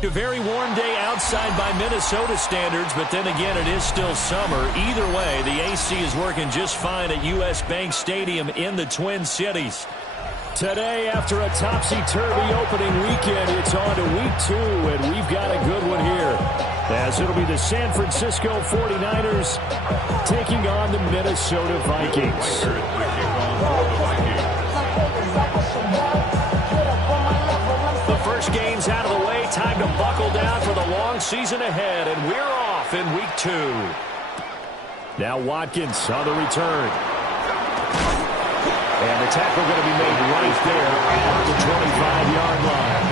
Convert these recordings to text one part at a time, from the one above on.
A very warm day outside by Minnesota standards, but then again, it is still summer. Either way, the AC is working just fine at U.S. Bank Stadium in the Twin Cities. Today, after a topsy-turvy opening weekend, it's on to week 2, and we've got a good one here. As it'll be the San Francisco 49ers taking on the Minnesota Vikings. The first game's out of the way. Time to buckle down for the long season ahead, and we're off in week 2. Now Watkins on the return. And the tackle going to be made right there at the 25-yard line.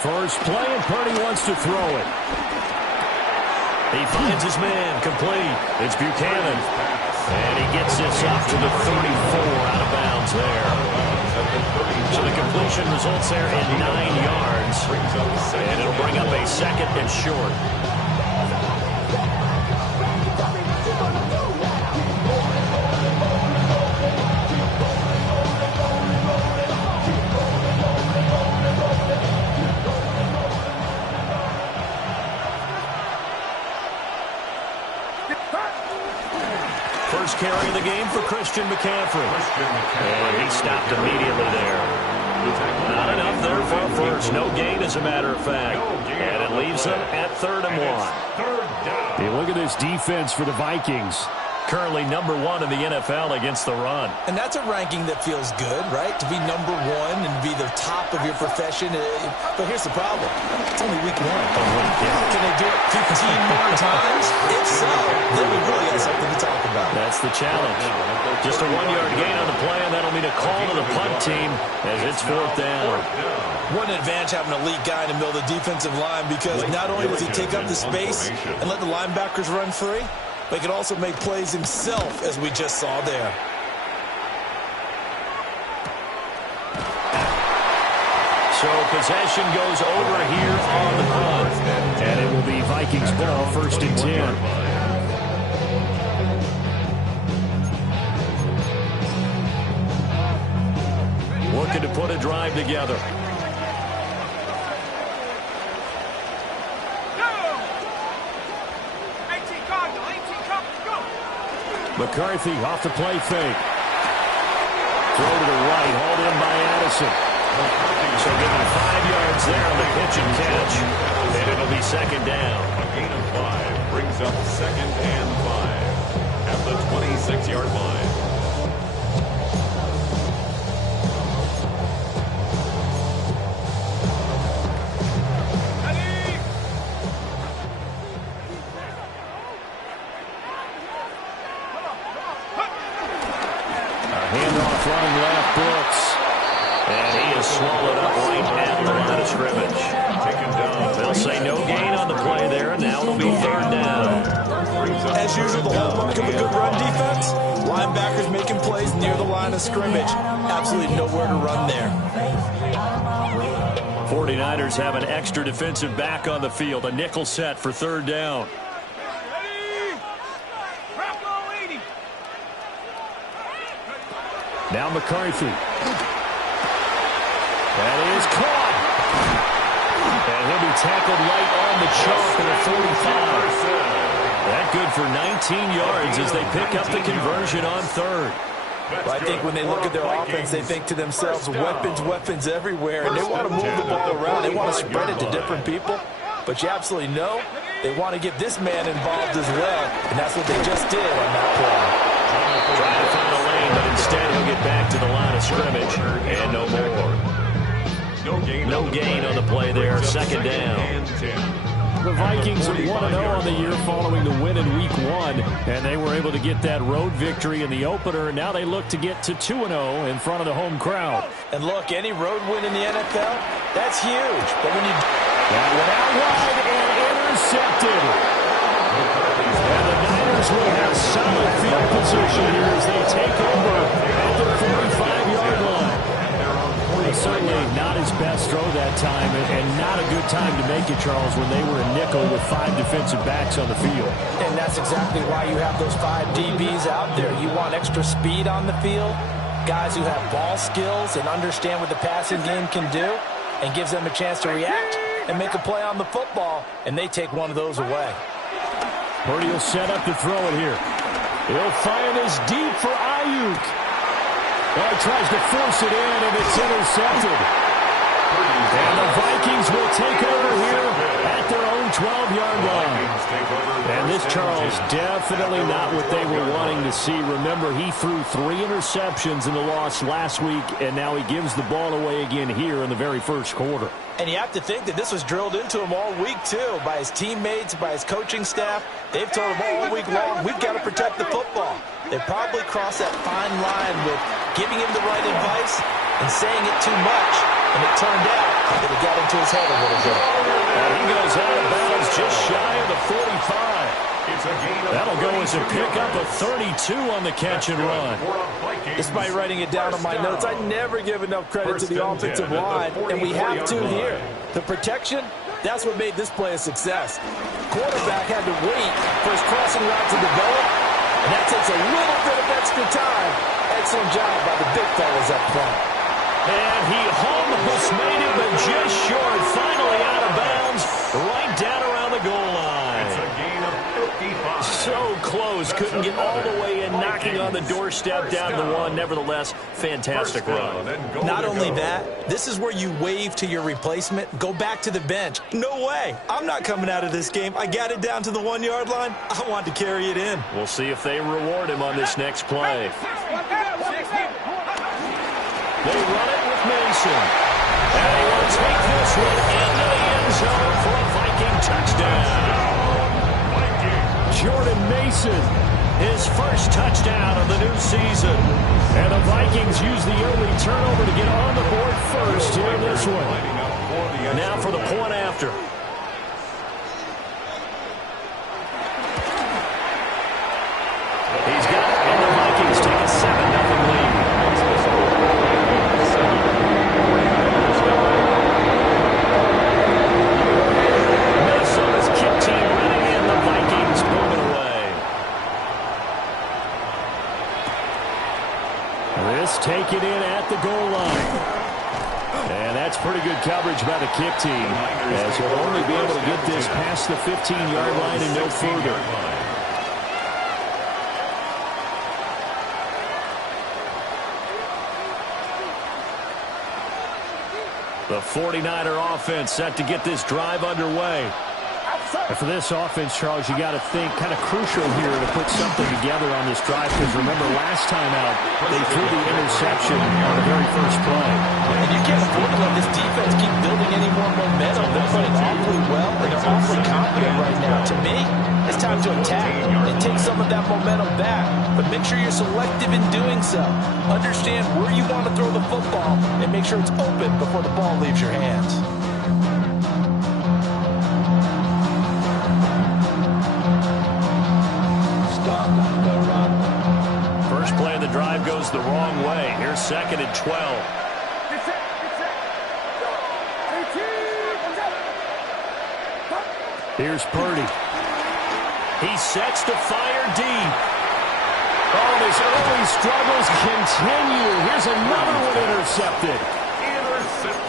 First play, and Purdy wants to throw it. He finds his man, complete. It's Buchanan. And he gets this up to the 34, out of bounds there. So the completion results there in 9 yards. And it'll bring up a second and short. First carry of the game for Christian McCaffrey. And he stopped immediately there. Not enough there for a first. No gain, as a matter of fact. And it leaves them at 3rd and 1. Hey, look at this defense for the Vikings. Currently number 1 in the NFL against the run. And that's a ranking that feels good, right? To be number 1 and be the top of your profession. But here's the problem. It's only week 1. Can they do it 15 more times? If so, then we really got something to talk about. That's the challenge. Just a 1-yard gain on the play, and that'll mean a call to the punt team as it's 4th down. What an advantage having an elite guy in the middle of the defensive line, because not only does he take up the space and let the linebackers run free, but he can also make plays himself, as we just saw there. So possession goes over here on the punt. And it will be Vikings ball, 1st and 10. Looking to put a drive together. McCarthy off the play fake. Throw to the right, hauled in by Addison. So given 5 yards there on the pitch and catch. And it'll be 2nd down. A gain of 5 brings up 2nd and 5 at the 26-yard line. Handoff running left, Brooks. And he is swallowed up right at the line of scrimmage. Taken down. They'll say no gain on the play there. Now it'll be 3rd down. As usual, the hallmark of a good run defense, linebackers making plays near the line of scrimmage. Absolutely nowhere to run there. 49ers have an extra defensive back on the field. A nickel set for 3rd down. Now McCarthy. That is caught. And he'll be tackled right on the chalk at the 45. That good for 19 yards as they pick up the conversion on 3rd. But I think when they look at their offense, they think to themselves, weapons everywhere, and they want to move the ball around. They want to spread it to different people. But you absolutely know they want to get this man involved as well, and that's what they just did on that play. Trying to find a lane, but instead he'll get back to the line of scrimmage, and no more. No gain on the play there, 2nd down. the Vikings are 1-0 on the year following the win in Week 1, and they were able to get that road victory in the opener. Now they look to get to 2-0 in front of the home crowd. And look, any road win in the NFL, that's huge. But when you... That went out wide and intercepted. And the Niners will have solid field position here as they take over at the 45-yard line. Certainly not his best throw that time, and not a good time to make it, Charles, when they were a nickel with 5 defensive backs on the field. And that's exactly why you have those 5 DBs out there. You want extra speed on the field, guys who have ball skills and understand what the passing game can do, and gives them a chance to react and make a play on the football, and they take one of those away. Purdy will set up to throw it here. He'll fire this deep for Ayuk. Well, he tries to force it in, and it's intercepted. And the Vikings will take over here at their own 12-yard line. And this, Charles, definitely not what they were wanting to see. Remember, he threw 3 interceptions in the loss last week, and now he gives the ball away again here in the very first quarter. And you have to think that this was drilled into him all week, too, by his teammates, by his coaching staff. They've told him all week long, we've got to protect the football. They probably crossed that fine line with giving him the right advice and saying it too much. And it turned out that it got into his head a little bit. And he goes out of bounds just shy of the 45. That'll go as a pickup of 32 on the catch and run. Despite writing it down on my notes, I never give enough credit to the offensive line, and we have to here. The protection, that's what made this play a success. Quarterback had to wait for his crossing route to develop, and that takes a little bit of extra time. Excellent job by the big fellas up front. And he almost made it, but just short. Finally out of bounds, right down around the goal line. It's a gain of 55. So close, couldn't get all the way in, knocking on the doorstep down to the 1. Nevertheless, fantastic run. Not only that, this is where you wave to your replacement, go back to the bench. No way. I'm not coming out of this game. I got it down to the 1-yard line. I want to carry it in. We'll see if they reward him on this next play. They run it with Mason. And he will take this one into the end zone for a Viking touchdown. Jordan Mason, his first touchdown of the new season. And the Vikings use the early turnover to get on the board first here in this one. Now for the point after. He's got it, and the Vikings take a 7-0 lead. Minnesota's kick team running in, the Vikings moving away. This taken in at the goal line. And that's pretty good coverage by the kick team, as he'll only be able to get this past the 15-yard line and no further. The 49er offense set to get this drive underway. And for this offense, Charles, you got to think kind of crucial here to put something together on this drive, because remember last time out, they threw the interception on the very first play. And you can't afford to let this defense keep building any more momentum. They're playing awfully well, and they're awfully confident right now. To me, it's time to attack and take some of that momentum back, but make sure you're selective in doing so. Understand where you want to throw the football and make sure it's open before the ball leaves your hands. First play of the drive goes the wrong way. Here's 2nd and 12. Here's Purdy. He sets to fire deep. Oh, his early struggles continue. Here's another one intercepted.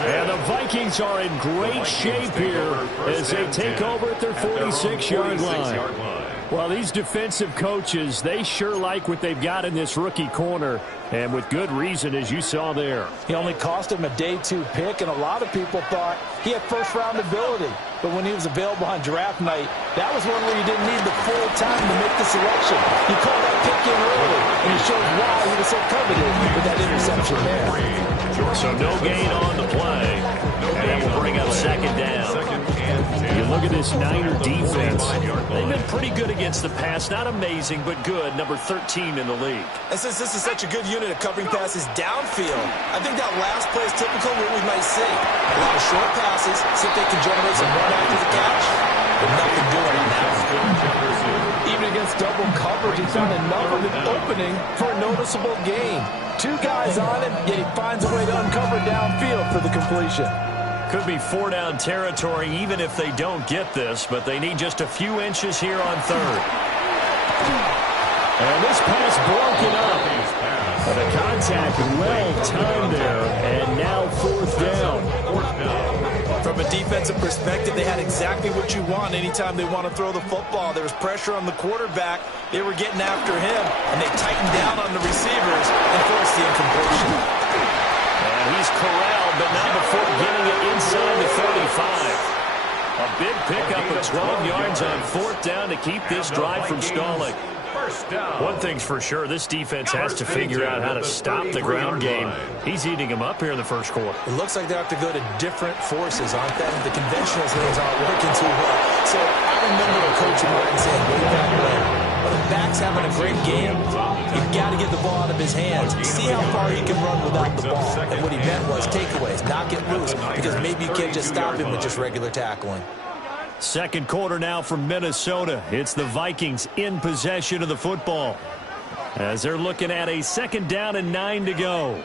And the Vikings are in great shape here as they take over at their 46-yard line. Well, these defensive coaches, they sure like what they've got in this rookie corner, and with good reason, as you saw there. He only cost him a day 2 pick, and a lot of people thought he had first-round ability. But when he was available on draft night, that was one where you didn't need the full time to make the selection. He called that pick in early, and he showed why he was so coveted with that interception there. So no gain on the play, and that will bring up 2nd down. You look at this Niner defense. They've been pretty good against the pass. Not amazing, but good. Number 13 in the league. And since this is such a good unit of covering passes downfield, I think that last play is typical of what we might see. A lot of short passes, see if they can generate some run after the catch, but nothing doing it now. Even against double coverage, he found enough of an opening for a noticeable gain. Two guys on him, yet he finds a way to uncover downfield for the completion. Could be 4-down territory even if they don't get this, but they need just a few inches here on third. And this pass broken up. But the contact well-timed there, and now fourth down. From a defensive perspective, they had exactly what you want anytime they want to throw the football. There was pressure on the quarterback. They were getting after him, and they tightened down on the receivers and forced the incompletion. And he's corralled, but not before getting it inside the 35. A big pickup of 12 yards on fourth down to keep this drive from stalling. One thing's for sure, this defense has to figure out how to stop the ground game. He's eating them up here in the first quarter. It looks like they have to go to different forces, aren't they? The conventional things aren't working too well. So I remember a coach of mine saying way back when a back's having a great game, you've got to get the ball out of his hands. See how far he can run without the ball. And what he meant was takeaways, not get loose, because maybe you can't just stop him with just regular tackling. Second quarter now from Minnesota. It's the Vikings in possession of the football as they're looking at a 2nd down and 9 to go.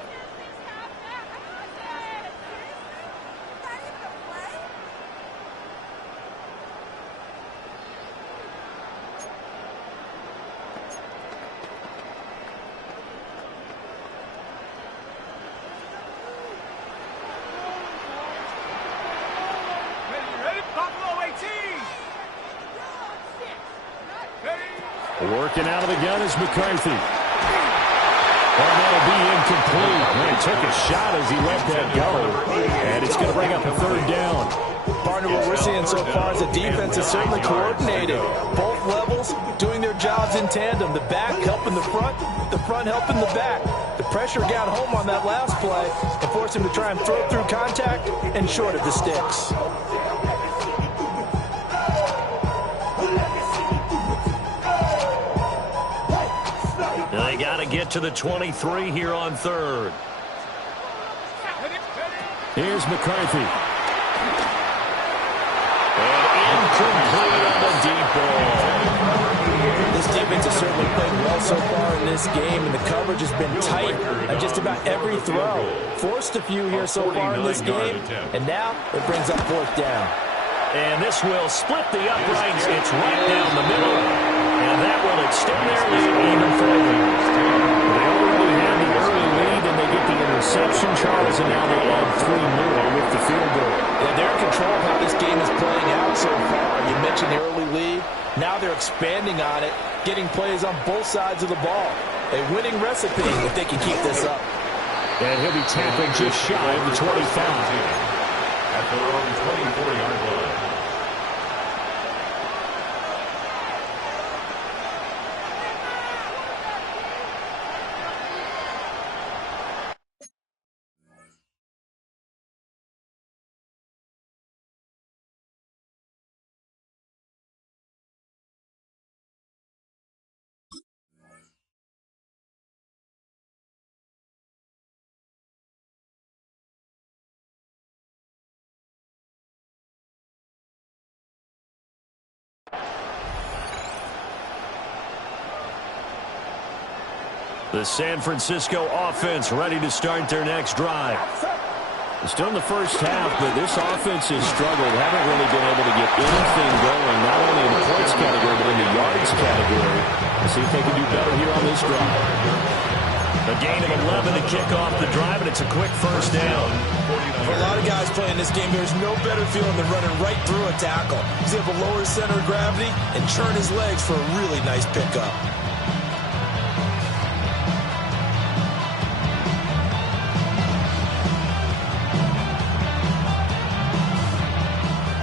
Working out of the gun is McCarthy. And that'll be incomplete. He took a shot as he let that go. And it's going to bring up a 3rd down. Partner, what we're seeing so far is the defense is certainly coordinated. Both levels doing their jobs in tandem. The back helping the front helping the back. The pressure got home on that last play and forced him to try and throw through contact and short of the sticks. They got to get to the 23 here on 3rd. Here's McCarthy. And incomplete on the deep ball. This defense has certainly played well so far in this game, and the coverage has been tight on just about every throw. Forced a few here so far in this game, and now it brings up 4th down. And this will split the uprights. It's right down the middle. And that will extend their lead even further. They already had the early lead, and they get the interception, Charles, and now they add 3 more with the field goal. Yeah, they're in control of how this game is playing out so far. You mentioned the early lead. Now they're expanding on it, getting plays on both sides of the ball. A winning recipe if they can keep this up. And he'll be tackled just shy of the 25. At their own 24-yard line. The San Francisco offense ready to start their next drive. Still in the first half, but this offense has struggled. Haven't really been able to get anything going, not only in the points category, but in the yards category. Let's see if they can do better here on this drive. A gain of 11 to kick off the drive, and it's a quick first down. For a lot of guys playing this game, there's no better feeling than running right through a tackle. He's able to lower his center of gravity and churn his legs for a really nice pickup.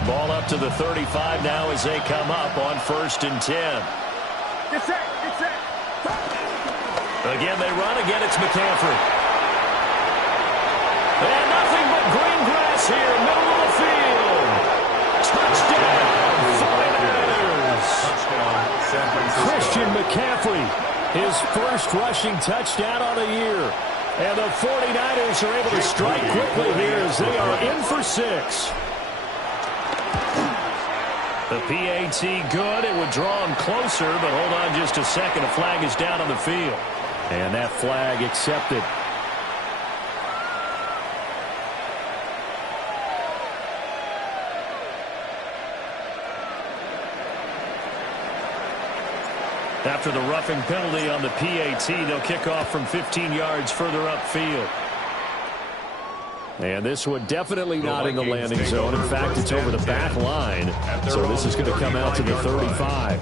Ball up to the 35 now as they come up on 1st and 10. Get set, get set. Again, they run. Again, it's McCaffrey. And nothing but green grass here, middle of the field. Touchdown! Christian McCaffrey, his first rushing touchdown on the year. And the 49ers are able to strike quickly here as they are in for 6. The PAT good. It would draw him closer, but hold on just a second. A flag is down on the field. And that flag accepted. After the roughing penalty on the PAT, they'll kick off from 15 yards further upfield. And this one definitely not in the landing zone. In fact, it's over the back line. So this is going to come out to the 35.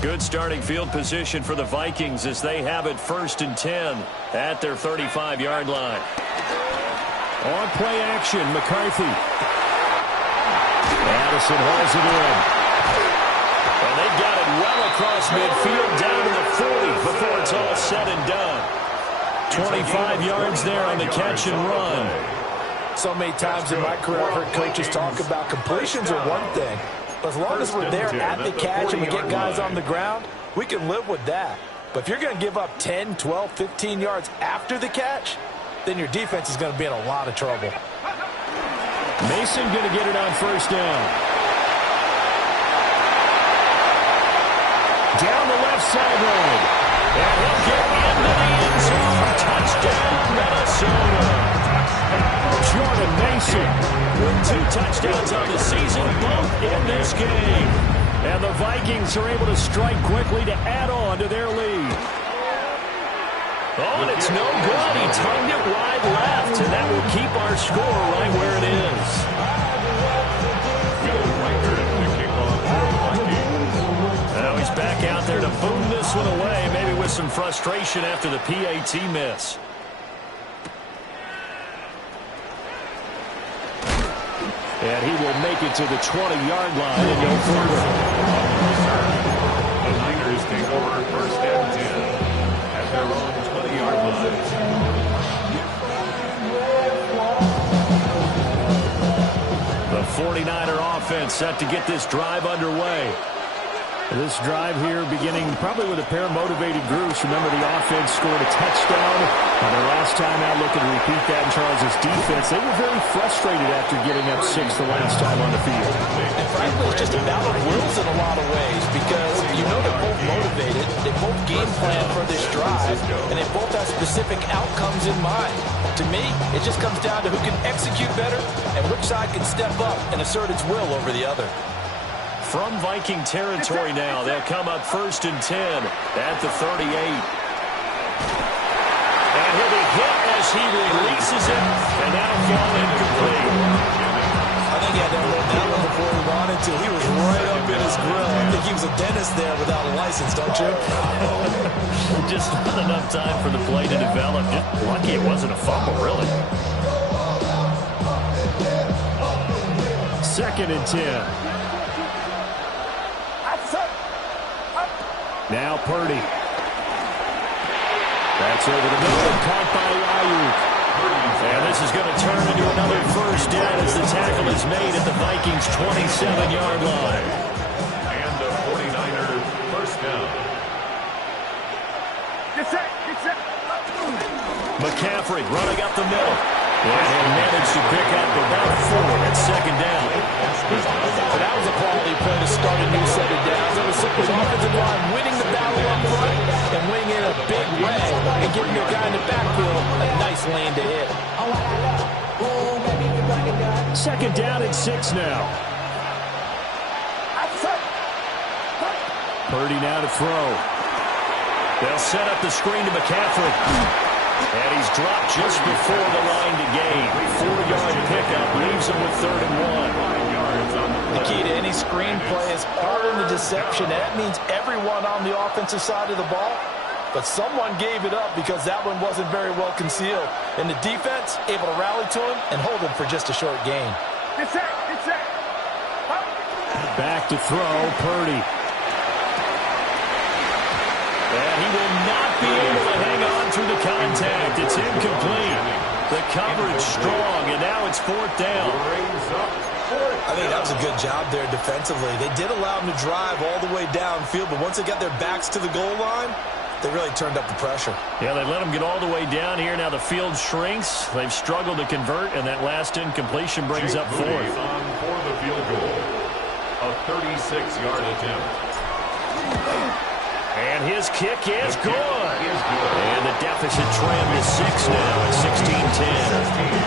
Good starting field position for the Vikings as they have it 1st and 10 at their 35-yard line. On play action, McCarthy. Addison hauls it in. And they've got it well across midfield down to the 40 before it's all said and done. 25 yards there on the catch and run. So many times in my career I've heard coaches talk about completions are one thing. But as long as we're there at the catch and we get guys on the ground, we can live with that. But if you're going to give up 10, 12, 15 yards after the catch, then your defense is going to be in a lot of trouble. Mason going to get it on 1st down. Down the left sideline. And he'll get into the end zone. Touchdown, Minnesota. Jordan Mason with 2 touchdowns on the season, both in this game. And the Vikings are able to strike quickly to add on to their lead. Oh, and it's no good. He tongued it wide left, and that will keep our score right where it is. Now he's back out there to boom this one away, maybe with some frustration after the PAT miss. And he will make it to the 20-yard line and go further. The Niners take over 1st and 10 at their own 20-yard line. The 49er offense set to get this drive underway. This drive here beginning probably with a pair of motivated groups. Remember, the offense scored a touchdown on their last time out. Looking to repeat that in Charles' defense. They were very frustrated after giving up 6 the last time on the field. And frankly, it's just a battle of wills in a lot of ways because you know they're both motivated. They both game plan for this drive, and they both have specific outcomes in mind. To me, it just comes down to who can execute better and which side can step up and assert its will over the other. From Viking territory now, they'll come up 1st and 10 at the 38. And he'll be hit as he releases it, and that'll fall incomplete. I think he had to hold that one before he wanted to. He was right up in his grill. I think he was a dentist there without a license, don't you? Just not enough time for the play to develop. Just lucky it wasn't a fumble, really. 2nd and 10. Now Purdy. That's over the middle, caught by Ayuk. And this is going to turn into another 1st down as the tackle is made at the Vikings' 27-yard line. And the 49ers 1st down. Get set, get set. McCaffrey running up the middle. And he'll manage to pick up about 4 at 2nd down. But that was a quality play to start a new set of downs. It was simply the offensive line winning the battle up front and winning in a big way and giving your guy in the backfield a nice lane to hit. 2nd down and 6 now. Purdy now to throw. They'll set up the screen to McCaffrey. And he's dropped just before the line to gain. 4-yard pickup leaves him with 3rd and 1. The key to any screenplay is pardon the deception. And that means everyone on the offensive side of the ball. But someone gave it up because that one wasn't very well concealed. And the defense able to rally to him and hold him for just a short gain. Get set, get set. Back to throw, Purdy. And he will not be able to hang on through the contact. It's incomplete. The coverage strong, and now it's 4th down. I think that was a good job there defensively. They did allow them to drive all the way downfield, but once they got their backs to the goal line, they really turned up the pressure. Yeah, they let them get all the way down here. Now the field shrinks. They've struggled to convert, and that last incompletion brings up fourth. On for the field goal. A 36-yard attempt. And his kick is good. And the deficit trimmed to 6 now at 16-10.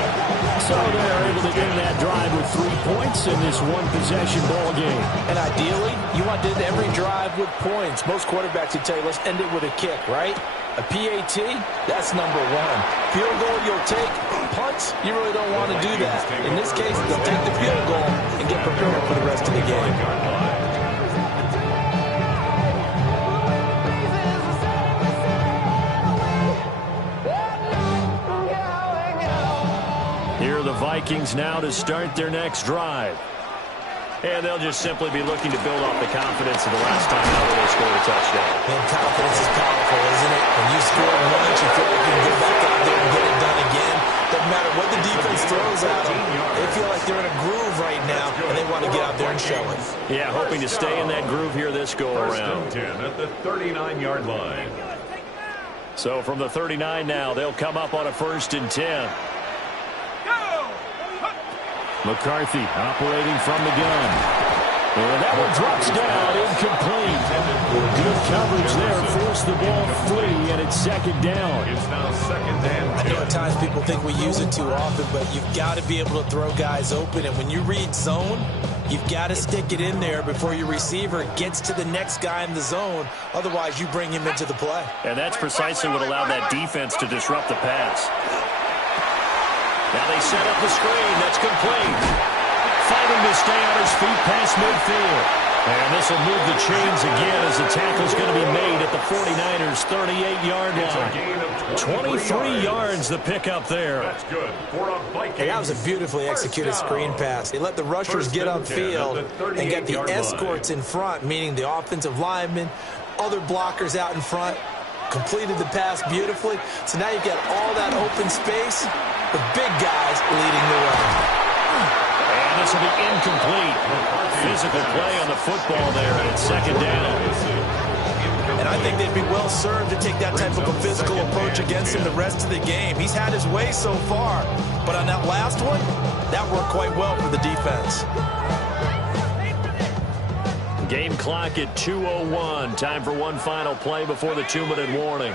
So they're able to end that drive with 3 points in this one-possession ball game. And ideally, you want to end every drive with points. Most quarterbacks would tell you, let's end it with a kick, right? A PAT, that's number one. Field goal you'll take. Punts, you really don't want to do that. In this case, they'll take the field goal and get prepared for the rest of the game. Here are the Vikings now to start their next drive. And they'll just simply be looking to build off the confidence of the last time out where they scored a touchdown. And confidence is powerful, isn't it? When you score once, you feel like you can go back out there and get it done again. Doesn't matter what the defense throws at them. They feel like they're in a groove right now, and they want to get out there and show it. Yeah, hoping to stay in that groove here this go-around. 10 at the 39-yard line. So from the 39 now, they'll come up on a 1st and 10. McCarthy operating from the gun. And that one drops down, incomplete. Good coverage there, forced the ball free, and it's 2nd down. It's now 2nd and 10. I know at times people think we use it too often, but you've got to be able to throw guys open. And when you read zone, you've got to stick it in there before your receiver gets to the next guy in the zone. Otherwise, you bring him into the play. And that's precisely what allowed that defense to disrupt the pass. Now they set up the screen. That's complete. Fighting to stay on his feet past midfield. And this will move the chains again as the tackle's going to be made at the 49ers' 38-yard line. 23 yards the pickup there. That's good for a Vikings. Hey, that was a beautifully executed screen pass. They let the rushers get upfield and get the escorts in front, meaning the offensive linemen, other blockers out in front. Completed the pass beautifully. So now you've got all that open space with big guys leading the way. And this will be incomplete. Physical play on the football there, and it's 2nd down. And I think they'd be well served to take that type of a physical approach against him the rest of the game. He's had his way so far, but on that last one, that worked quite well for the defense. Game clock at 2:01. Time for one final play before the 2-minute warning.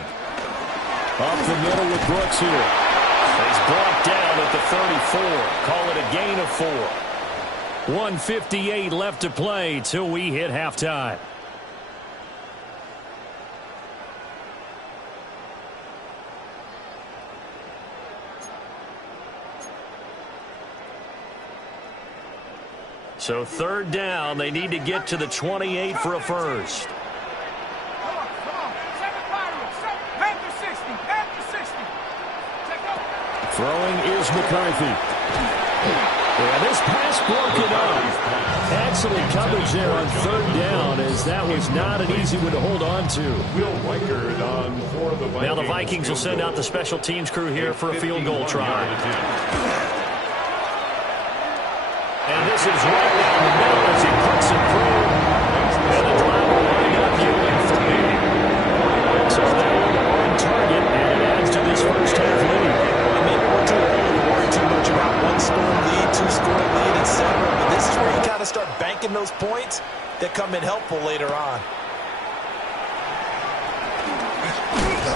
Up the middle with Brooks here. He's brought down at the 34. Call it a gain of 4. 1:58 left to play till we hit halftime. So 3rd down, they need to get to the 28 for a first. Throwing is McCarthy. Yeah, this pass broken up. Excellent coverage there on 3rd down, as that was not an easy one to hold on to. Now the Vikings will send out the special teams crew here for a field goal try. And this is right down the middle as he puts it through. And the drive will wind up yielding 3. So that one on target, and it adds to this first half lead. Well, maybe we're too early to worry too much about 1-score lead, 2-score lead, etc. But this is where you kind of start banking those points that come in helpful later on.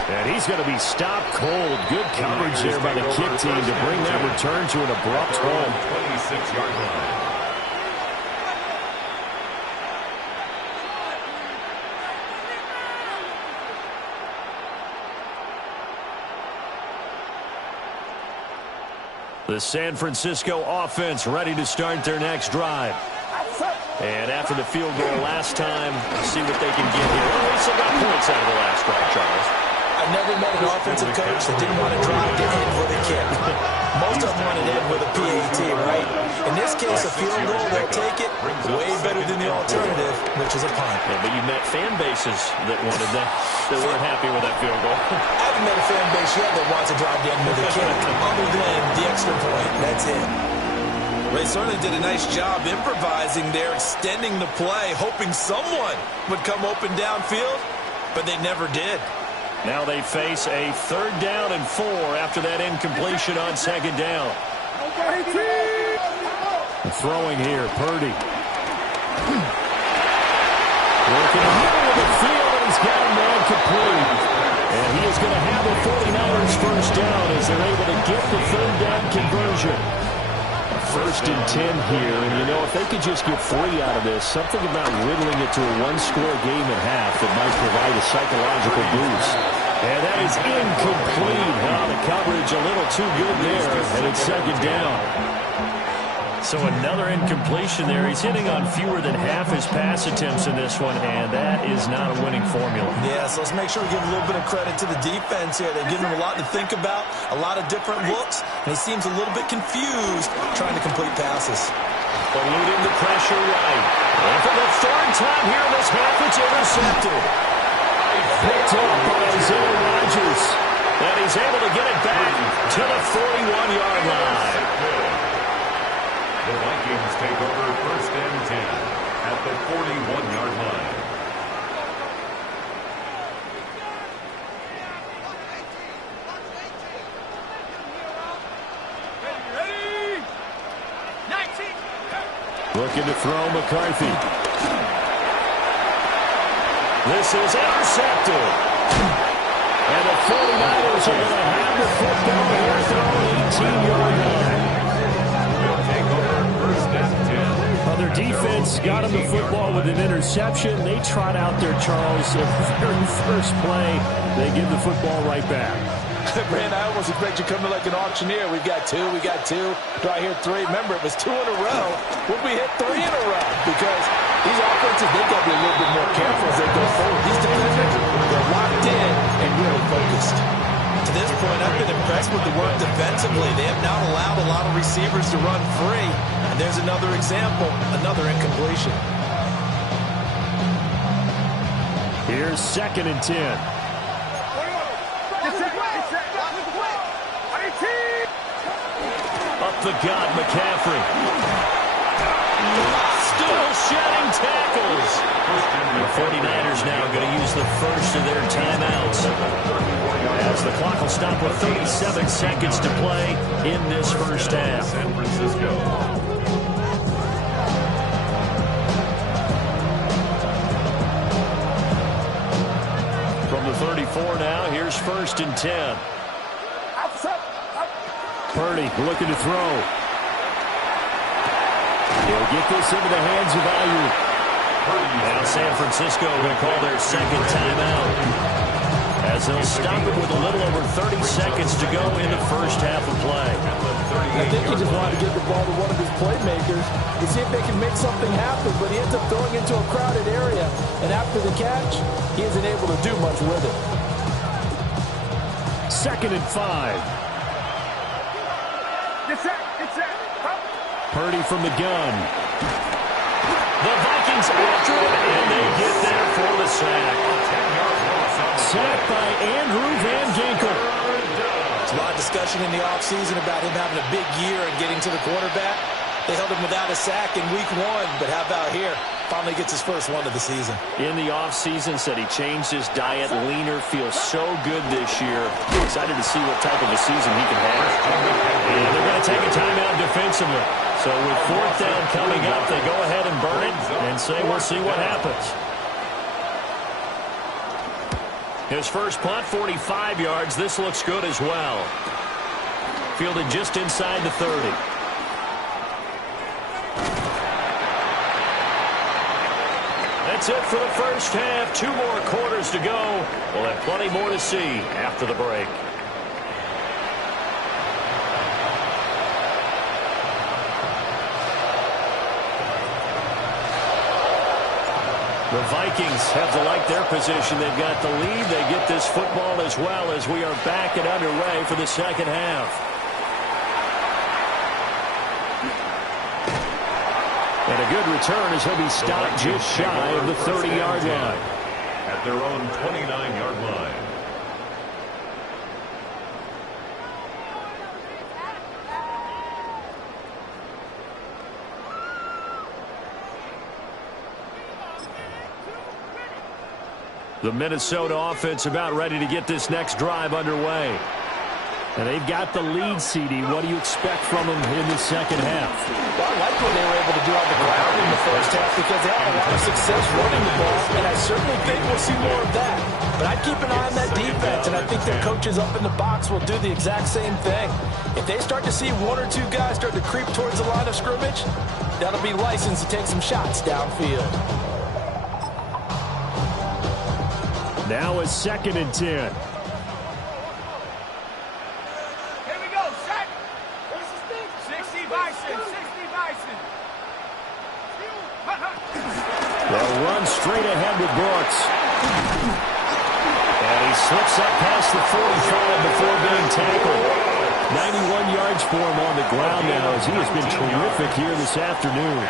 And he's going to be stopped cold. Good coverage there by the kick team to bring that return to an abrupt halt. 26-yard line. The San Francisco offense ready to start their next drive. And after the field goal last time, see what they can get here. At least they got points out of the last drive, Charles. I've never met an offensive coach that didn't want to drive to end with a kick. Most of them want to end with a PAT, right? In this case, a field goal, they'll take it way better than the alternative, which is a punt. Yeah, but you met fan bases that wanted that, that weren't happy with that field goal. I haven't met a fan base yet that wants to drive to end with a kick, other than the extra point. That's it. They certainly did a nice job improvising there, extending the play, hoping someone would come open downfield, but they never did. Now they face a 3rd down and 4 after that incompletion on 2nd down. Throwing here, Purdy. Working in the middle of the field, and he's got a man complete. And he is going to have the 49ers first down as they're able to get the 3rd down conversion. 1st and 10 here, and you know, if they could just get 3 out of this, something about whittling it to a 1-score game at half that might provide a psychological boost. And that is incomplete. The coverage a little too good there, and it's 2nd down. So another incompletion there. He's hitting on fewer than half his pass attempts in this one, and that is not a winning formula. Yeah, so let's make sure we give a little bit of credit to the defense here. They're giving him a lot to think about, a lot of different looks, and he seems a little bit confused trying to complete passes. Eluding the pressure right. And for the 3rd time here in this half, it's intercepted. Picked up by Isaiah Rodgers. And he's able to get it back to the 41-yard line. The Vikings take over 1st and 10 at the 41-yard line. Ready? 19. Looking to throw McCarthy. This is intercepted. And the 49ers are going to have the football here at their own 18-yard line. They'll take over 1st and 10. Well, their defense got him the football with an interception. They trot out there, Charles, at the very first play. They give the football right back. Man, I almost expect you coming like an auctioneer. We've got 2, we got 2. Do I hear 3? Remember, it was 2 in a row. Would we hit 3 in a row? Because these offenses, they've got to be a little bit more careful as they go forward. These defenders, they're locked in and really focused. To this point, I've been impressed with the work defensively. They have not allowed a lot of receivers to run free. And there's another example, another incompletion. Here's 2nd and 10. Up the gut, McCaffrey. Still shedding tackles. The 49ers now going to use the first of their timeouts, as the clock will stop with 37 seconds to play in this first half. San Francisco. From the 34 now, here's 1st and 10. Purdy looking to throw. He'll get this into the hands of Ayuk. Now San Francisco going to call their 2nd timeout, as they'll stop it with a little over 30 seconds to go in the first half of play. I think he just wanted to give the ball to one of his playmakers to see if they can make something happen, but he ends up throwing into a crowded area, and after the catch, he isn't able to do much with it. 2nd and 5. Purdy from the gun. The Vikings after it, and they get there for the sack. Sacked by Andrew Van Ginkel. There's a lot of discussion in the offseason about him having a big year and getting to the quarterback. They held him without a sack in week 1, but how about here? Finally gets his first one of the season. In the offseason, said he changed his diet, leaner, feels so good this year. Excited to see what type of a season he can have. And they're going to take a timeout defensively. So with 4th down coming up, they go ahead and burn it and say we'll see what happens. His first punt, 45 yards. This looks good as well. Fielded just inside the 30. That's it for the first half. 2 more quarters to go. We'll have plenty more to see after the break. The Vikings have to like their position. They've got the lead. They get this football as well, as we are back and underway for the second half. And a good return as he'll be stopped just shy of the 30-yard line. At their own 29-yard line. The Minnesota offense about ready to get this next drive underway. And they've got the lead, CD. What do you expect from them in the second half? Well, I like what they were able to do on the ground in the first half because they had a lot of success running the ball, and I certainly think we'll see more of that. But I'd keep an eye on that defense, and I think their coaches up in the box will do the exact same thing. If they start to see one or two guys start to creep towards the line of scrimmage, that'll be license to take some shots downfield. Now it's 2nd and 10. They'll run straight ahead with Brooks. And he slips up past the 45 before being tackled. 91 yards for him on the ground now as he has been terrific here this afternoon.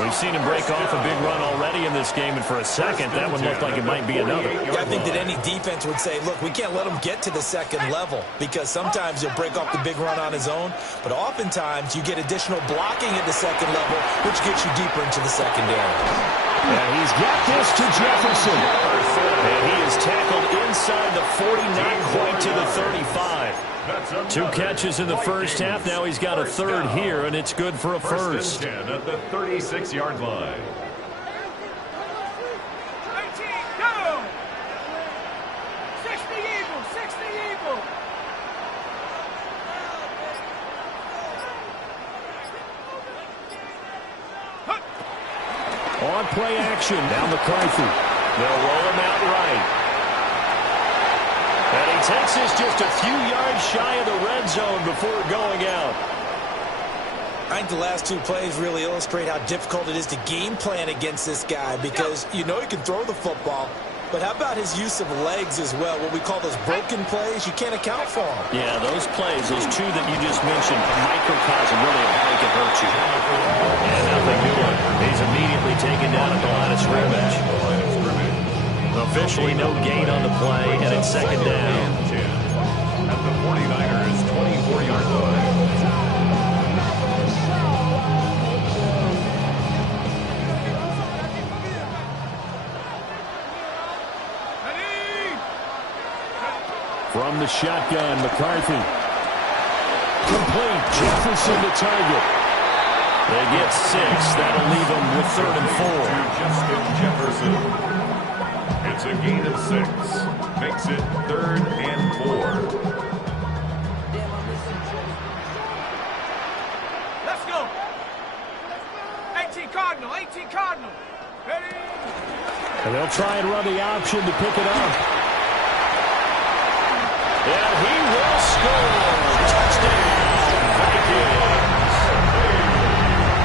We've seen him break off a big run already in this game, and for a second, that one looked like it might be another. Yeah, I think that any defense would say, look, we can't let him get to the second level because sometimes he'll break off the big run on his own, but oftentimes you get additional blocking at the second level, which gets you deeper into the secondary. And he's got this to Jefferson. And he is tackled inside the 40, not quite to the 35. 2 catches in the first half. Now he's got a third here, and it's good for a first. 1st and 10 at the 36-yard line. On play action. Now McCarthy. They'll roll him out right. And he takes this just a few yards shy of the red zone before going out. I think the last 2 plays really illustrate how difficult it is to game plan against this guy because you know he can throw the football, but how about his use of legs as well? What we call those broken plays, you can't account for them. Yeah, those plays, those 2 that you just mentioned, microcosm really of how he can hurt you. And nothing doing. He's immediately taken down at the line of scrimmage. Officially no gain on the play, and it's 2nd down. At the 49ers' 24-yard line. From the shotgun, McCarthy. Complete. Jefferson to target. They get 6. That'll leave them with 3rd and 4. Justin Jefferson. It's a gain of 6. Makes it 3rd and 4. Let's go. 18 Cardinal, 18 Cardinal. Ready? And they'll try and run the option to pick it up. And he will score. Touchdown, Vikings.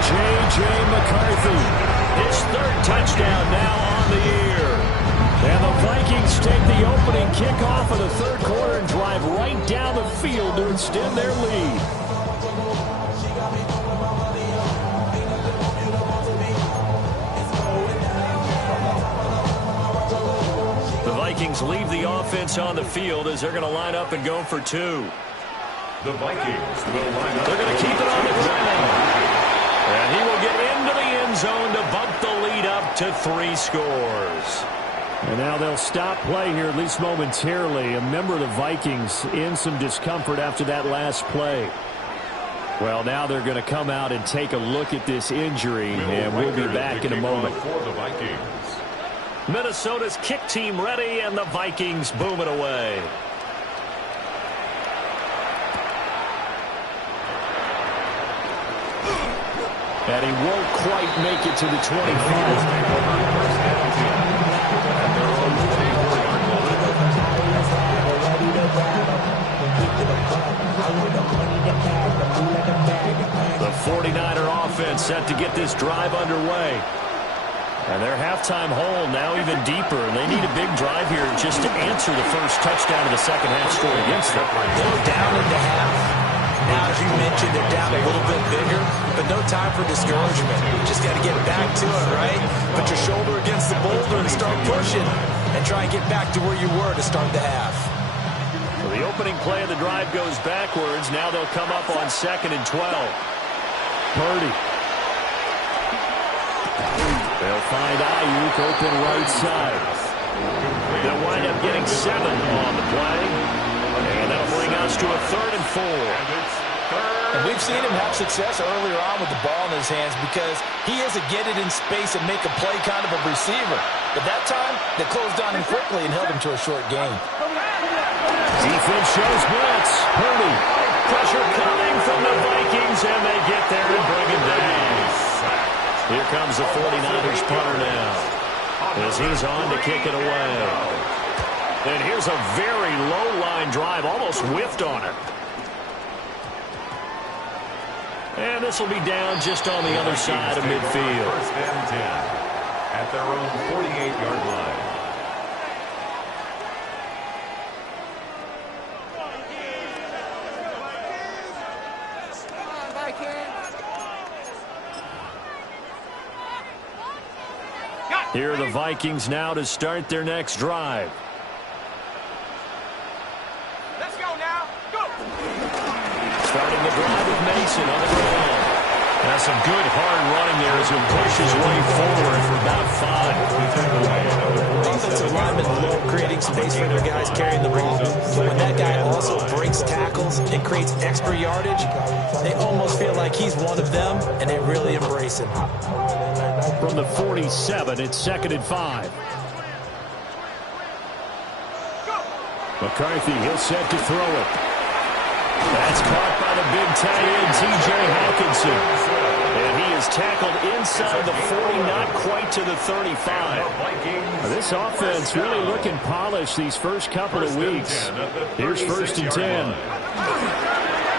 J.J. McCarthy. His 3rd touchdown now on the year. And the Vikings take the opening kickoff of the 3rd quarter and drive right down the field to extend their lead. The Vikings leave the offense on the field as they're going to line up and go for 2. The Vikings will line up. They're going to keep it on the ground. And he will get into the end zone to bump the lead up to 3 scores. And now they'll stop play here, at least momentarily. A member of the Vikings in some discomfort after that last play. Well, now they're going to come out and take a look at this injury, and we'll be back in a moment. For the Vikings. Minnesota's kick team ready, and the Vikings boom it away. And he won't quite make it to the 25. The 49er offense set to get this drive underway. And their halftime hole now even deeper. And they need a big drive here just to answer the first touchdown of the second half score against them. They're down into half. Now, as you mentioned, they're down a little bit bigger, but no time for discouragement. You just got to get back to it, right? Put your shoulder against the boulder and start pushing and try and get back to where you were to start the half. Well, the opening play of the drive goes backwards. Now they'll come up on 2nd and 12. Purdy. They'll find Ayuk open right side. They'll wind up getting 7 on the play. And that'll bring us to a 3rd and 4. And we've seen him have success earlier on with the ball in his hands because he has to get it in space and make a play kind of a receiver. But that time, they closed on him quickly and held him to a short gain. Defense shows blitz. Purdy. Pressure coming from the Vikings, and they get there and bring him down. Here comes the 49ers punter now, as he's on to kick it away. And here's a very low-line drive, almost whiffed on it. And this will be down just on the other side of midfield. 1st and 10 at their own 48-yard line. Here are the Vikings now to start their next drive. Let's go now. Go. Starting the drive with Mason on the ground. That's some good hard running there as he pushes way forward for about 5. Offensive linemen love creating space for their guys carrying the ball. But when that guy also breaks tackles and creates extra yardage, they almost feel like he's one of them, and they really embrace him. From the 47, it's 2nd and 5. McCarthy, he'll set to throw it. That's caught by the big tight end, T.J. Hawkinson. And he is tackled inside the 40, not quite to the 35. This offense really looking polished these first couple of weeks. Here's 1st and 10.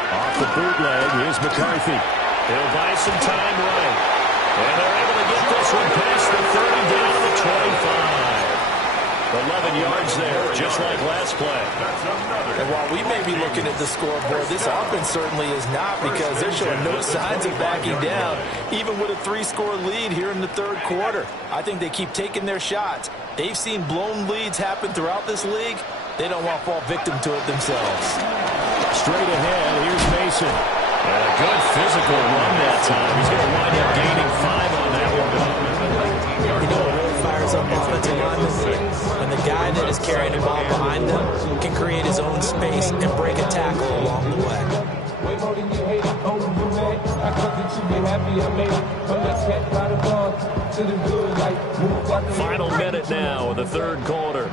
Off the bootleg, here's McCarthy. He'll buy some time right. And they're able to get this one past the 30 down to the 25. 11 yards there, just like last play. And while we may be looking at the scoreboard, this offense certainly is not, because they're showing no signs of backing down, even with a 3-score lead here in the 3rd quarter. I think they keep taking their shots. They've seen blown leads happen throughout this league. They don't want to fall victim to it themselves. Straight ahead, here's Mason. And a good physical run that time. He's going to wind up gaining 5 on that one. You know what really fires up offensive linemen? When the guy that is carrying the ball behind them can create his own space and break a tackle along the way. Final minute now of the 3rd quarter.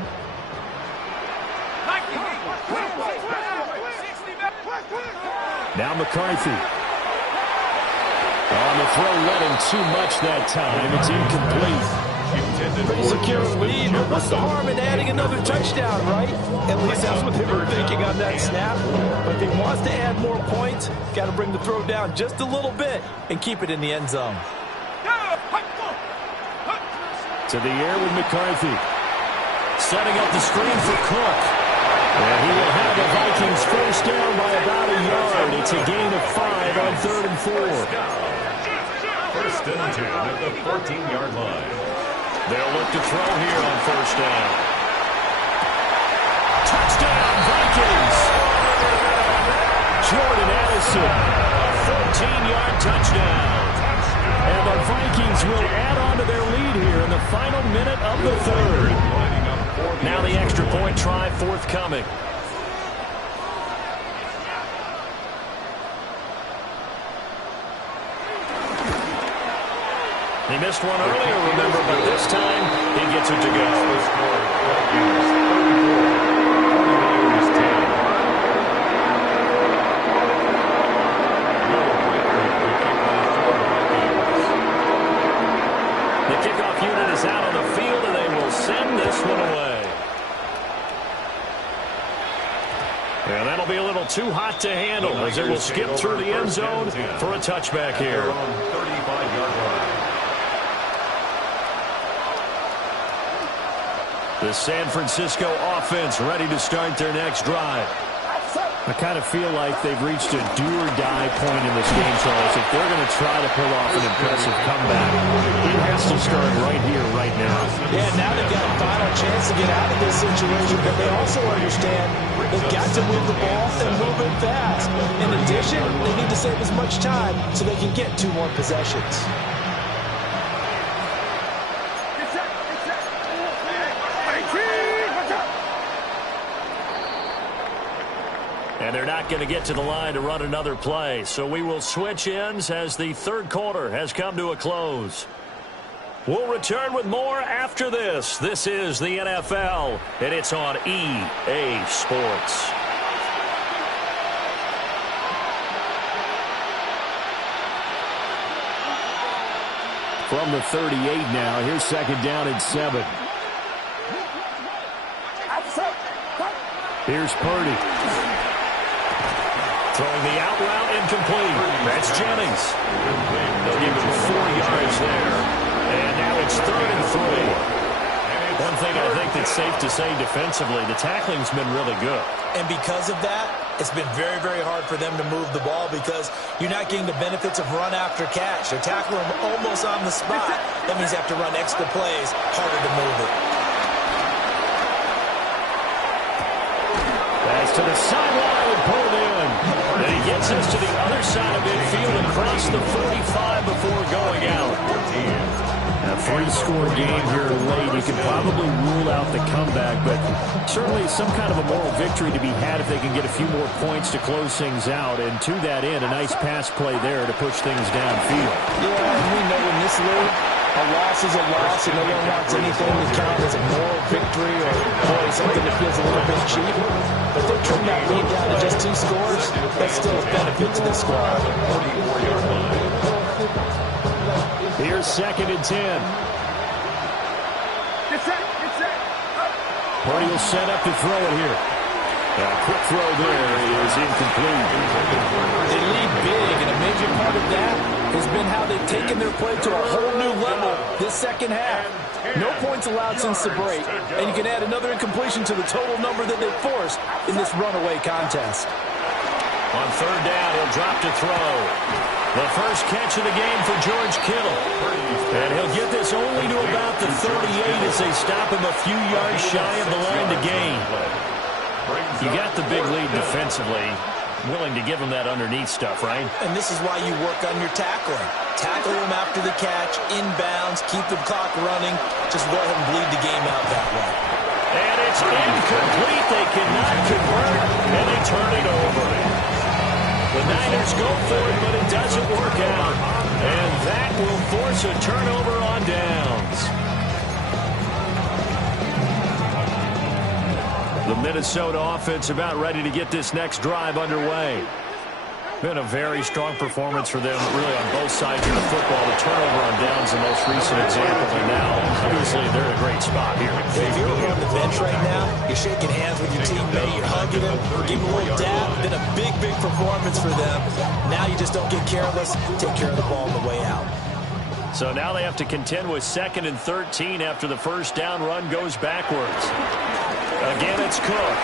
Now McCarthy. On the throw, letting too much that time. It's incomplete. Pretty secure lead. What's the harm in adding another touchdown, right? At least that's what they were thinking on that snap. But if he wants to add more points, got to bring the throw down just a little bit and keep it in the end zone. To the air with McCarthy. Setting up the screen for Cook. And he will have the Vikings first down by about a yard. It's a gain of 5 on 3rd and 4. 1st and 10 at the 14-yard line. They'll look to throw here on 1st down. Touchdown, Vikings! Jordan Addison, a 14-yard touchdown. And the Vikings will add on to their lead here in the final minute of the 3rd. Now the extra point try forthcoming. He missed one earlier, remember, but this time he gets it to go. The kickoff unit is out on the field, and they will send this one away. And that'll be a little too hot to handle as it will skip through the end zone for a touchback here. 35-yard line. The San Francisco offense ready to start their next drive. I kind of feel like they've reached a do-or-die point in this game, Charles. If they're going to try to pull off an impressive comeback, it has to start right here, right now. Yeah, now they've got a final chance to get out of this situation, but they also understand they've got to move the ball and move it fast. In addition, they need to save as much time so they can get 2 more possessions. Hey, And they're not going to get to the line to run another play. So we will switch ends as the third quarter has come to a close. We'll return with more after this. This is the NFL, and it's on EA Sports. From the 38 now, here's second down and 7. Here's Purdy. Throwing the out route incomplete. That's Jennings. They'll give him 4 yards there. And now it's 3rd and 3. One thing I think that's safe to say defensively, the tackling's been really good. And because of that, it's been very, very hard for them to move the ball because you're not getting the benefits of run after catch. They're tackling them almost on the spot. That means you have to run extra plays, harder to move it. Pass to the sideline, pulled in. And he gets us to the other side of midfield and across the 45 before going out. A 3-score game here late. You can probably rule out the comeback, but certainly some kind of a moral victory to be had if they can get a few more points to close things out. And to that end, a nice pass play there to push things downfield. Yeah, and we know in this league, a loss is a loss, and no one wants anything to count as a moral victory or, boy, something that feels a little bit cheap. But they trim that lead down to just 2 scores. That's still a benefit to this squad. Here's second and 10. Purdy will set up to throw it here. A quick throw there is incomplete. They lead big, and a major part of that has been how they've taken their play to a whole new level this second half. No points allowed since the break, and you can add another incompletion to the total number that they forced in this runaway contest. On 3rd down, he'll drop to throw. The first catch of the game for George Kittle. And he'll get this only to about the 38 as they stop him a few yards shy of the line to gain. You got the big lead defensively. Willing to give him that underneath stuff, right? And this is why you work on your tackling. Tackle him after the catch, inbounds, keep the clock running. Just go ahead and bleed the game out that way. And it's incomplete. They cannot convert, and they turn it over. The Niners go for it, but it doesn't work out. And that will force a turnover on downs. The Minnesota offense about ready to get this next drive underway. Been a very strong performance for them, really, on both sides of the football. The turnover on downs, the most recent example, and now, obviously, they're in a great spot here. If you're on the bench right now, you're shaking hands with your teammate, you're hugging him, give him a little dab. Been a big, big performance for them. Now you just don't get careless. Take care of the ball on the way out. So now they have to contend with 2nd and 13 after the first down run goes backwards. Again, it's Cook.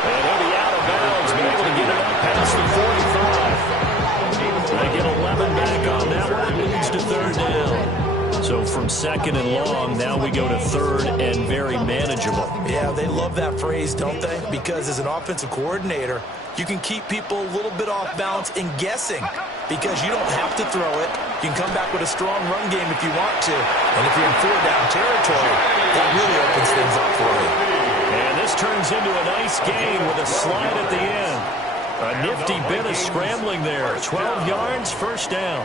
And he'll be out of bounds, but able to get it up past the 45. They get 11 back on that one. It leads to 3rd down. So from 2nd and long, now we go to 3rd and very manageable. Yeah, they love that phrase, don't they? Because as an offensive coordinator, you can keep people a little bit off balance and guessing because you don't have to throw it. You can come back with a strong run game if you want to. And if you're in 4-down territory, that really opens things up for you. And this turns into a nice gain with a slide at the end. A nifty bit of scrambling there. 12 yards, 1st down.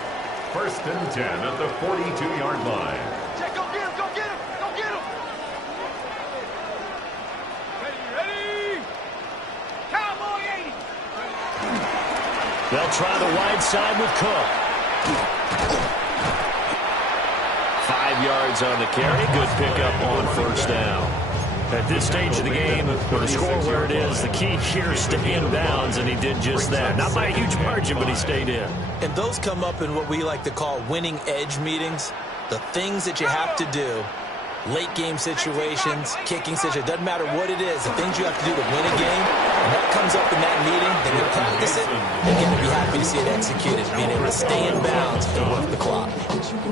1st and 10 at the 42-yard line. Check, go get him, go get him, go get him. Ready. Cowboy 80. They'll try the wide side with Cook. 5 yards on the carry. Good pickup on 1st down. At this stage of the game, with the score where it is, the key here is to stay in bounds, and he did just that. Not by a huge margin, but he stayed in. And those come up in what we like to call winning edge meetings. The things that you have to do, late game situations, kicking situations, doesn't matter what it is, the things you have to do to win a game, and that comes up in that meeting, then you practice it, and you're going to be happy to see it executed, being able to stay in bounds and work the clock.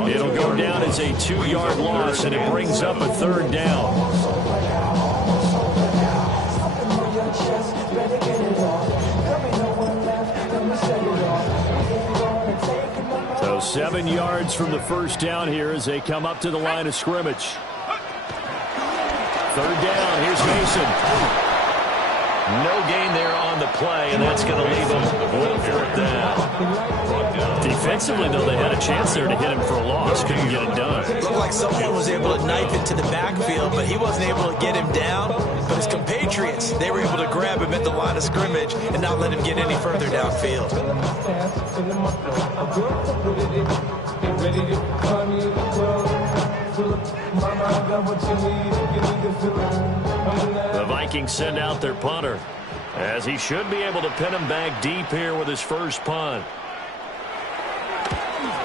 It'll go down as a 2-yard loss, and it brings up a 3rd down. So 7 yards from the 1st down here as they come up to the line of scrimmage. 3rd down, here's Mason. No gain there on the play, and that's going to leave them with a fourth down. Defensively, though, they had a chance there to hit him for a loss. Couldn't get it done. Looked like someone was able to knife into the backfield, but he wasn't able to get him down. But his compatriots, they were able to grab him at the line of scrimmage and not let him get any further downfield. The Vikings send out their punter, as he should be able to pin him back deep here with his first punt.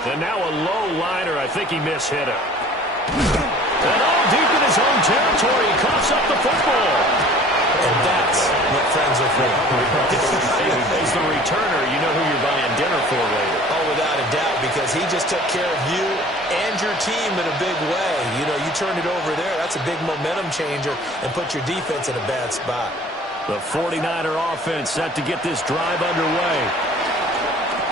And now a low liner. I think he mishit it. And all deep in his own territory, he coughs up the football. And that's what friends are for. As the returner, you know who you're buying dinner for later. Oh, without a doubt, because he just took care of you and your team in a big way. You know, you turn it over there, that's a big momentum changer and put your defense in a bad spot. The 49er offense set to get this drive underway.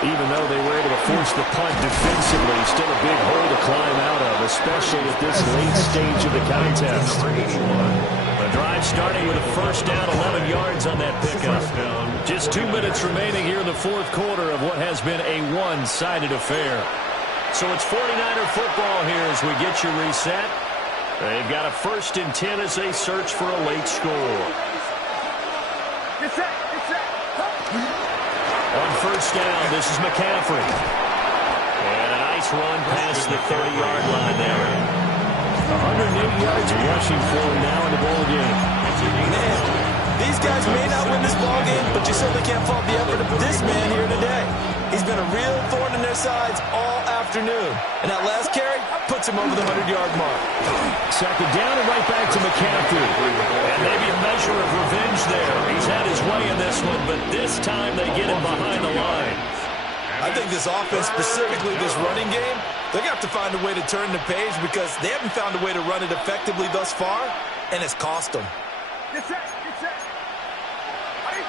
Even though they were able to force the punt defensively, still a big hole to climb out of, especially at this late stage of the contest. The drive starting with a first down, 11 yards on that pickup. Just 2 minutes remaining here in the fourth quarter of what has been a one-sided affair. So it's 49er football here as we get you reset. They've got a 1st and 10 as they search for a late score. Get set, get set. On first down, this is McCaffrey. And a nice run past the 30-yard line there. 108 yards rushing for him now in the ball game. Man, these guys may not win this ball game, but you certainly can't fault the effort of this man here today. He's been a real thorn in their sides all afternoon. And that last carry puts him over the 100-yard mark. Second down and right back to McCaffrey. And maybe a measure of revenge there. He's had his way in this one, but this time they get him behind the line. I think this offense, specifically this running game, they're going to have to find a way to turn the page because they haven't found a way to run it effectively thus far, and it's cost them. Get set, get set.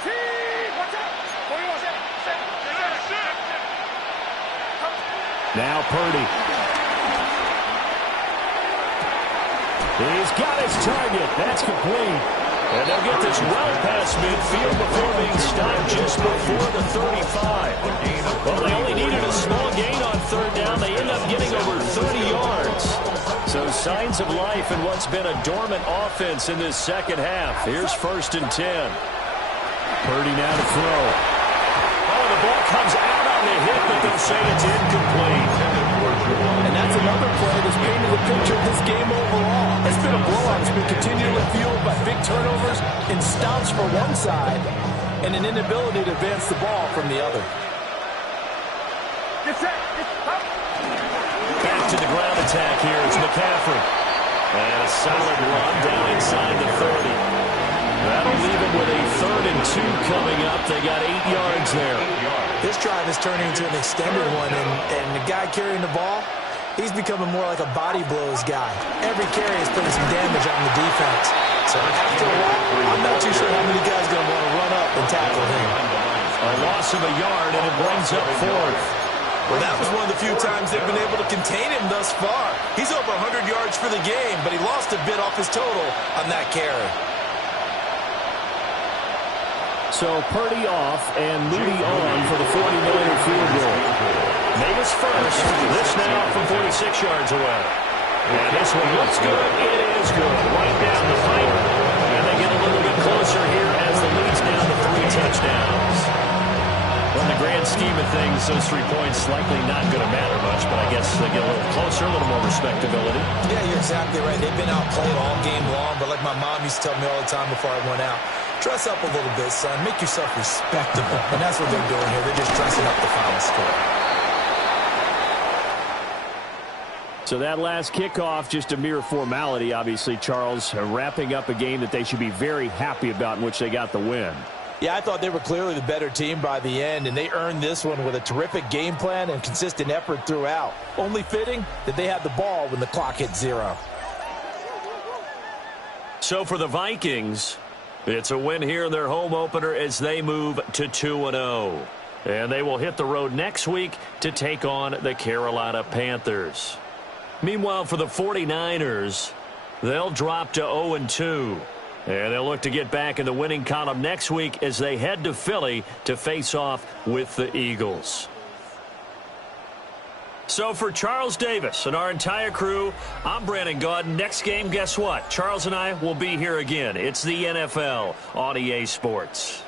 18, watch out. 41, set, set, set. Now Purdy. He's got his target. That's complete. And they'll get this well past midfield before being stopped just before the 35. Well, they only needed a small gain on third down. They end up getting over 30 yards. So signs of life in what's been a dormant offense in this second half. Here's 1st and 10. Purdy now to throw. Oh, the ball comes out on the hit, but they'll say it's incomplete. And that's another play that's painted the picture of this game overall. It's been a blowout. It's been continually fueled by big turnovers and stops for one side and an inability to advance the ball from the other. Get set, get up. Back to the ground attack here. It's McCaffrey. And a solid run down inside the 30. That'll leave them with a 3rd and 2 coming up. They got 8 yards there. This drive is turning into an extended one, and the guy carrying the ball, he's becoming more like a body blows guy. Every carry is putting some damage on the defense. So after a while, I'm not too sure how many guys are going to want to run up and tackle him. A loss of a yard, and it brings up 4th. Well, that was one of the few times they've been able to contain him thus far. He's over 100 yards for the game, but he lost a bit off his total on that carry. So Purdy off and Moody on for the 49er field goal. Mavis first. This now from 46 yards away. And this one looks good. It is good. Right down the pipe. And they get a little bit closer here as the lead's down to 3 touchdowns. Well, in the grand scheme of things, those 3 points likely not going to matter much, but I guess they get a little closer, a little more respectability. Yeah, you're exactly right. They've been outplayed all game long, but like my mom used to tell me all the time before I went out, dress up a little bit, son. Make yourself respectable. And that's what they're doing here. They're just dressing up the final score. So that last kickoff, just a mere formality, obviously, Charles, wrapping up a game that they should be very happy about in which they got the win. Yeah, I thought they were clearly the better team by the end, and they earned this one with a terrific game plan and consistent effort throughout. Only fitting that they had the ball when the clock hit 0. So for the Vikings, it's a win here in their home opener as they move to 2-0. And they will hit the road next week to take on the Carolina Panthers. Meanwhile, for the 49ers, they'll drop to 0-2. And they'll look to get back in the winning column next week as they head to Philly to face off with the Eagles. So for Charles Davis and our entire crew, I'm Brandon Gaudin. Next game, guess what? Charles and I will be here again. It's the NFL on EA Sports.